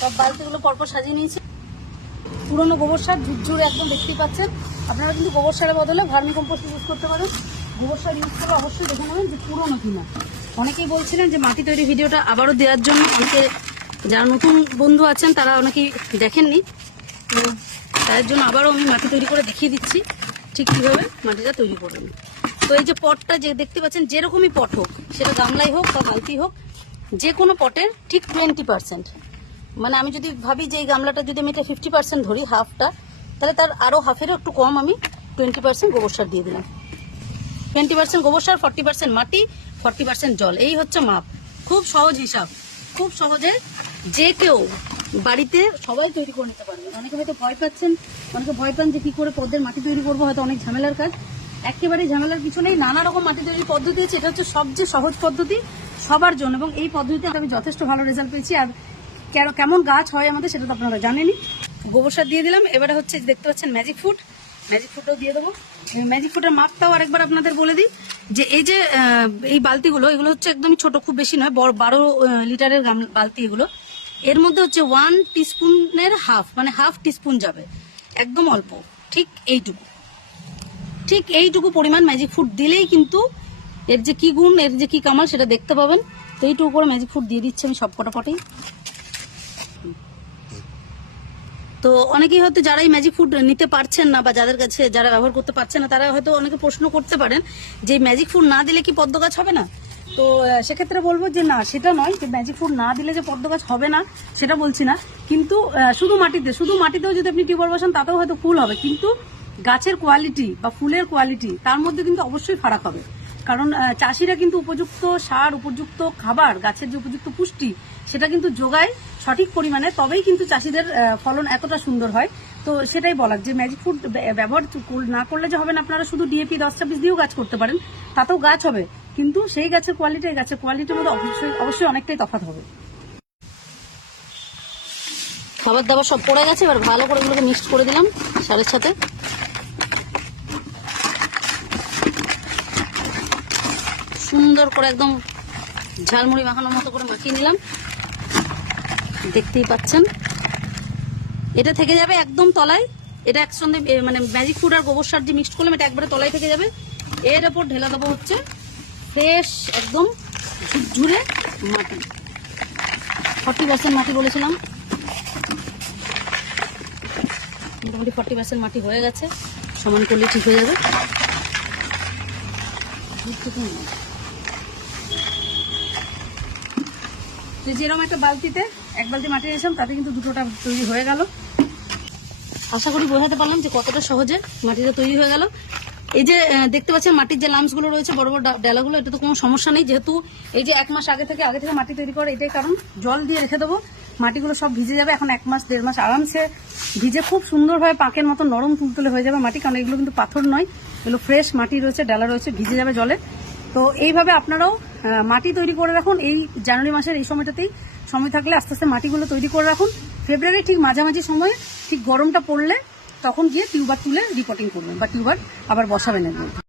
সব বালতিগুলো পরপর সাজিয়ে নিয়েছি। পুরোনো গোবর সার ঝুরঝুরে একদম দেখতেই পাচ্ছেন। আপনারা কিন্তু গোবর সারের বদলে ভার্মি কম্পোস্ট ইউজ করতে পারেন। গোবর সার ইউজ করলে অবশ্যই দেখে নেবেন যে পুরোনো কিনা। অনেকেই বলছিলেন যে মাটি তৈরি ভিডিওটা আবারও দেওয়ার জন্য, অনেকে যারা নতুন বন্ধু আছেন তারা অনেকেই দেখেননি, তার জন্য আবারও আমি মাটি তৈরি করে দেখিয়ে দিচ্ছি ঠিক কীভাবে মাটিটা তৈরি করবেন। তো এই যে পটটা যে দেখতে পাচ্ছেন, যেরকমই পট হোক, সেটা গামলাই হোক বা বালতি হোক, যে কোনো পটের ঠিক 20%, মানে আমি যদি ভাবি যে এই গামলাটা যদি আমি এটা 50% ধরি, হাফটা, তাহলে তার আরও হাফেরও একটু কম আমি 20% গোবর সার দিয়ে দিলাম। 20% গোবর সার, 40% মাটি, 40% জল, এই হচ্ছে মাপ। খুব সহজ হিসাব, খুব সহজে যে কেউ বাড়িতে সবাই তৈরি করে নিতে পারবে। অনেকে হয়তো ভয় পাচ্ছেন, অনেকে ভয় পান যে কী করে পদ্মের মাটি তৈরি করবো, হয়তো অনেক ঝামেলার কাজ। একেবারে ঝামেলার কিছু নেই, নানা রকম মাটি তৈরির পদ্ধতি আছে। এটা হচ্ছে সবচেয়ে সহজ পদ্ধতি সবার জন্য, এবং এই পদ্ধতিতে আমি যথেষ্ট ভালো রেজাল্ট পেয়েছি। আর কেমন গাছ হয় আমাদের সেটা তো আপনারা জানেনই। গোবর সার দিয়ে দিলাম। এবারে হচ্ছে দেখতে পাচ্ছেন ম্যাজিক ফুডও দিয়ে দেবো। ম্যাজিক ফুডের মাপটাও আরেকবার আপনাদের বলে দিই, যে এই যে এই বালতিগুলো, এগুলো হচ্ছে একদমই ছোট, খুব বেশি নয়, 12 লিটারের বালতি এগুলো। এর মধ্যে হচ্ছে 1 টিস্পুনের হাফ, মানে হাফ টিস্পুন যাবে, একদম অল্প, ঠিক এইটুকু পরিমাণ ম্যাজিক ফুড দিলেই কিন্তু এর যে কি গুণ, এর যে কি কামাল সেটা দেখতে পাবেন। তো এইটুকু করে ম্যাজিক ফুড দিয়ে দিচ্ছি আমি সব কটা পটেই। তো অনেকেই হয়তো যারা এই ম্যাজিক ফুড নিতে পারছেন না, বা যাদের কাছে যারা ব্যবহার করতে পারছেন না, তারা হয়তো অনেকে প্রশ্ন করতে পারেন যে ম্যাজিক ফুড না দিলে কি পদ্ম গাছ হবে না। তো সেক্ষেত্রে বলবো যে না, সেটা নয়, যে ম্যাজিক ফুড না দিলে যে পদ্ম গাছ হবে না সেটা বলছি না। কিন্তু শুধু মাটিতেও যদি আপনি টিউবওয়েল বসান তাতেও হয়তো ফুল হবে, কিন্তু গাছের কোয়ালিটি বা ফুলের কোয়ালিটি তার মধ্যে কিন্তু অবশ্যই ফারাক হবে। কারণ চাষিরা কিন্তু উপযুক্ত সার, উপযুক্ত খাবার, গাছের যে উপযুক্ত পুষ্টি সেটা কিন্তু যোগায় সঠিক পরিমাণে, তবেই কিন্তু চাষিদের ফলন এতটা সুন্দর হয়। তো সেটাই বলার, যে ম্যাজিক ফুড ব্যবহার না করলে যে হবে না। আপনারা শুধু ডিএপি 10-26 দিয়েও গাছ করতে পারেন, তাতেও গাছ হবে, কিন্তু সেই গাছের কোয়ালিটি এই গাছের কোয়ালিটির মধ্যে অবশ্যই অনেকটাই তফাৎ হবে। খাবার দাবার সব পড়ে গেছে, এবার ভালো করে এগুলোকে মিক্সড করে দিলাম সারের সাথে। সুন্দর করে একদম ঝালমুড়ি মাখানোর মতো করে মাখিয়ে নিলাম, দেখতেই পাচ্ছেন। এটা থেকে যাবে একদম তলায়, এটা একসঙ্গে মানে ম্যাজিক ফুড আর গোবর সার যে মিক্সড করলাম এটা একবারে তলায় থেকে যাবে। এর ওপর ঢেলা দেবো হচ্ছে ফ্রেশ একদম ঝুরঝুরে মাটি, 40% মাটি বলেছিলাম, মোটামুটি 40% মাটি হয়ে গেছে। সমান করলে ঠিক হয়ে যাবে। যেরকম একটা বালতিতে 1 বালতি মাটি নিয়েছিলাম, তাতে কিন্তু 2টোটা তৈরি হয়ে গেল। আশা করি বোঝাতে পারলাম যে কতটা সহজে মাটিটা তৈরি হয়ে গেল। এই যে দেখতে পাচ্ছেন মাটির যে লাম্পসগুলো রয়েছে, বড় বড় ডালাগুলো, এটা তো কোনো সমস্যা নেই, যেহেতু এই যে 1 মাস আগে থেকে মাটি তৈরি করে, এটাই কারণ। জল দিয়ে রেখে দেবো, মাটিগুলো সব ভিজে যাবে। এখন 1 মাস 1.5 মাস আরামসে ভিজে খুব সুন্দরভাবে পাকের মতো নরম তুলতুলে হয়ে যাবে মাটি, কারণ এগুলো কিন্তু পাথর নয়, এগুলো ফ্রেশ মাটি রয়েছে, ডালা রয়েছে, ভিজে যাবে জলে। তো এইভাবে আপনারাও মাটি তৈরি করে রাখুন। এই জানুয়ারি মাসের এই সময়টাতেই সময় থাকলে আস্তে আস্তে মাটিগুলো তৈরি করে রাখুন। ফেব্রুয়ারি ঠিক মাঝামাঝি সময়ে, ঠিক গরমটা পড়লে তখন গিয়ে টিউবার তুলে রিপোর্টিং করবেন, বা টিউবার আবার বসাবেন এর মধ্যে।